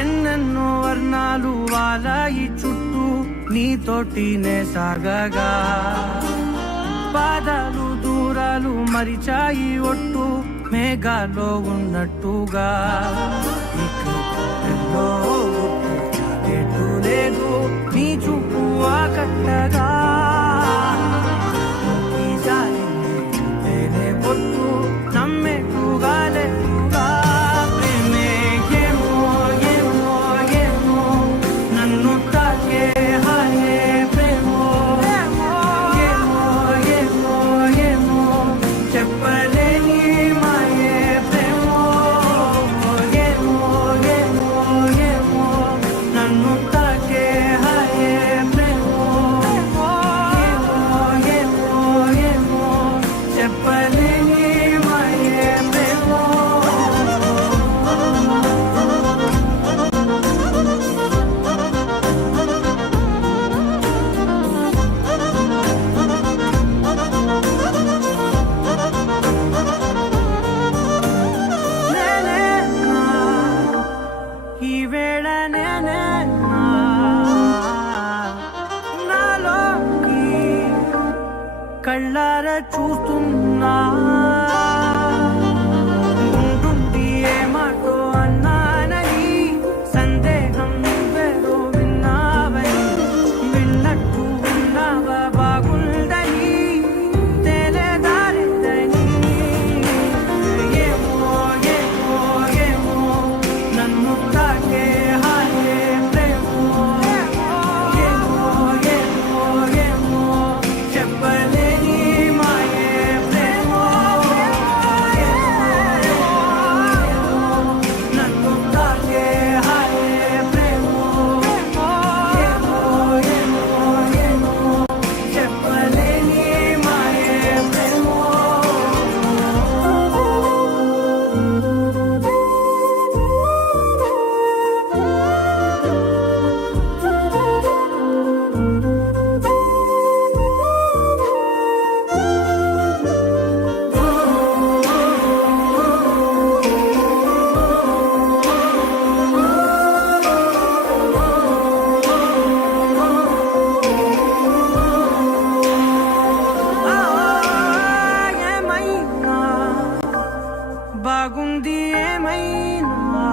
ఎన్నెన్నో వర్ణాలు వాలాయి చుట్టూ నీతోటినే సాగగా, పాదాలు దూరాలు మరిచాయి ఒట్టు మేఘాలో ఉన్నట్టుగా. ఇక ఎటు లేదు నీ చూపు ఆకట్టగా, ఈ జాలినే పొట్టు నమ్మెట్టుగా లేదుగా. ప్రేమే ఏమో ఏమో ఏమో నన్ను తాకే హాయే ప్రేమో, ఏమో ఏమో ఏమో చెప్పలేని మాయే ప్రేమో. ఏమో ఏమో ఏమో నన్ను తాకే హాయే ప్రేమో, ఏమో ఏమో చెప్పలేని మాయే ప్రేమో. నేనేనా ఈ వేళ నేనేనా నాలోకి కళ్ళారా చూస్తున్నా, ఉంటుండి ఏ మాటో అన్నానని సందేహం నువ్వేదో విన్నావని, విన్నట్టు విన్నావా బాగుందని తెలియదారిద్దని. ఏమో ఏమో ఏమో నన్ను తాకే హాయే ప్రేమో, ఏమో ఏమో ఏమో చెప్పలేని మాయే ప్రేమో. నన్ను తాకే హాయే ప్రేమో, ఏమో ఏమో ఏమో చెప్పలేని మాయే ప్రేమో. ఏమైనా బాగుంది ఏమైనా